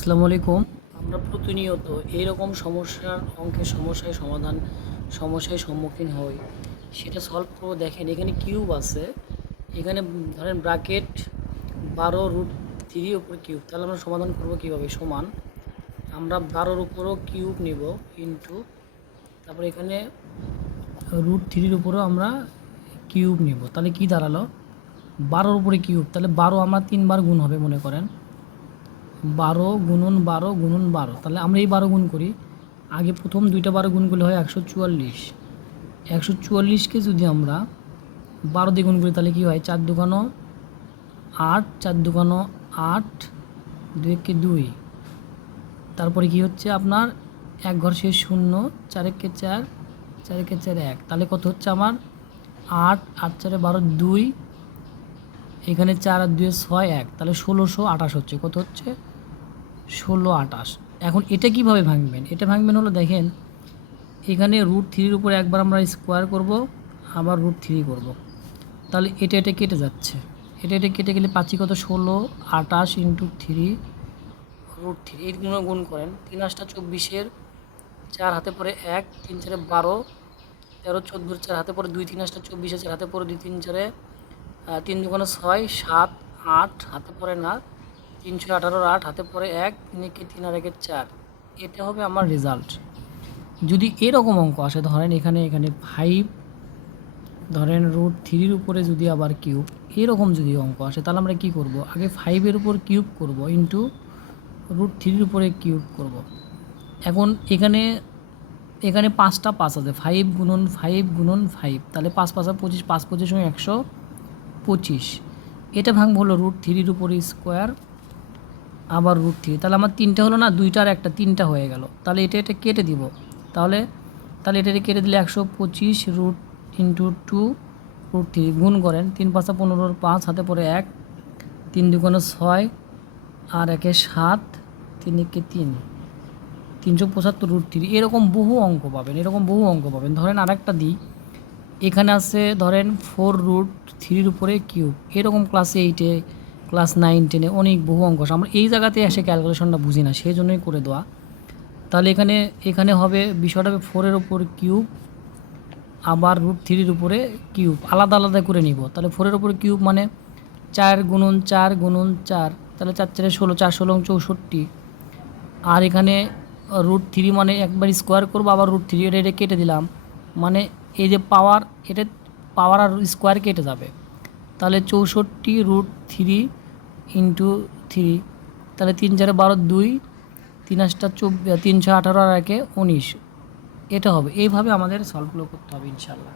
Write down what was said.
আসসালামু আলাইকুম। আমরা প্রতিনিয়ত এইরকম অঙ্কের সমস্যায় সম্মুখীন হই। সেটা সলভ করবো। দেখেন এখানে কিউব আছে, এখানে ধরেন ব্র্যাকেট 12√3 উপরে কিউব, তাহলে আমরা সমাধান করব কীভাবে? সমান আমরা 12-র উপরও কিউব নিব ইন্টু, তারপর এখানে √3-র উপরেও আমরা কিউব নিব, তাহলে কি দাঁড়ালো? 12-র উপরে কিউব, তাহলে 12 আমরা 3 বার গুণ হবে মনে করেন, 12 × 12 × 12, তাহলে আমরা এই 12 গুণ করি। আগে প্রথম দুইটা 12 গুণ করলে হয় 144। 144কে যদি আমরা 12 দিয়ে গুণ করি তাহলে কি হয়? 4 দুগুণ 8, 4 দুগুণ 8, 2 একে 2, তারপরে কি হচ্ছে আপনার এক ঘর শেষ 0, 4 একে 4, 4 একে 4 1, তাহলে কত হচ্ছে আমার? 8, 8 4 12, 2, এখানে 4 আর 2 6, 1, তাহলে 1628 হচ্ছে। কত হচ্ছে? 1628। এখন এটা কিভাবে ভাঙবেন? এটা ভাঙবেন হলো, দেখেন এখানে √3-র উপর একবার আমরা স্কোয়ার করব, আবার √3 করব, তাহলে এটা কেটে যাচ্ছে। এটা কেটে গেলে পাচ্ছি কত? 1628 × 3 √3। এইগুলো গুণ করেন, 3 8 24-এর 4 হাতে পরে 1, 3 4 12, 13 14-এর 4 হাতে পরে 2, 3 8 24-এর 4 হাতে পরে 2, 3 4 3 দুগুণ 6, 7 8 হাতে পরে না, 318-র 8 হাতে পরে 1, 3 একে 3 আর 1 4। এটা হবে আমার রেজাল্ট। যদি এরকম অঙ্ক আসে, ধরেন এখানে 5, ধরেন √3-র উপরে যদি আবার কিউব, এরকম যদি অঙ্ক আসে তাহলে আমরা কি করব? আগে 5-এর উপর কিউব করব ইন্টু √3-র উপরে কিউব করব। এখন এখানে 5টা 5 আছে, 5 গুণন 5 গুণন 5, তাহলে 5 5 25, 5 25 125। এটা ভাঙবো হলো √3-র উপরে স্কোয়ার, আবার √3, তাহলে আমার 3টা হলো না, 2টা আর 1টা, 3টা হয়ে গেল। তাহলে এটা কেটে দিব, তাহলে এটা কেটে দিলে 125 √ ইন্টু 2 √3 গুণ করেন, 3 5 15, 5 হাতে পরে 1, 3 দুগুণ 6 আর 1 7, 3 একে 3, 375 √3। এরকম বহু অঙ্ক পাবেন। ধরেন আরেকটা দিই, এখানে আছে ধরেন 4√3-র উপরে কিউব, এরকম ক্লাস 8-এ, ক্লাস 9 10-এ অনেক বহু অঙ্ক আসে। আমরা এই জায়গাতে এসে ক্যালকুলেশনটা বুঝি না, সেই জন্যই করে দেওয়া। তাহলে এখানে হবে, বিষয়টা হবে 4-এর উপর কিউব, আবার √3-র উপরে কিউব, আলাদা আলাদা করে নিব। তাহলে 4-এর উপরে কিউব মানে 4 গুণন 4 গুণন 4, তাহলে 4 4 16, 4 16 64। আর এখানে √3 মানে একবার স্কোয়ার করবো, আবার √3, এটা কেটে দিলাম, মানে এই যে পাওয়ার, এটা পাওয়ার আর স্কোয়ার কেটে যাবে, তাহলে 64 √3 ইন্টু 3, তাহলে 3 4 12, 2, 3 8 24, 3 6 18 আর 1 19। এটা হবে। এইভাবে আমাদের সলভগুলো করতে হবে ইনশাল্লাহ।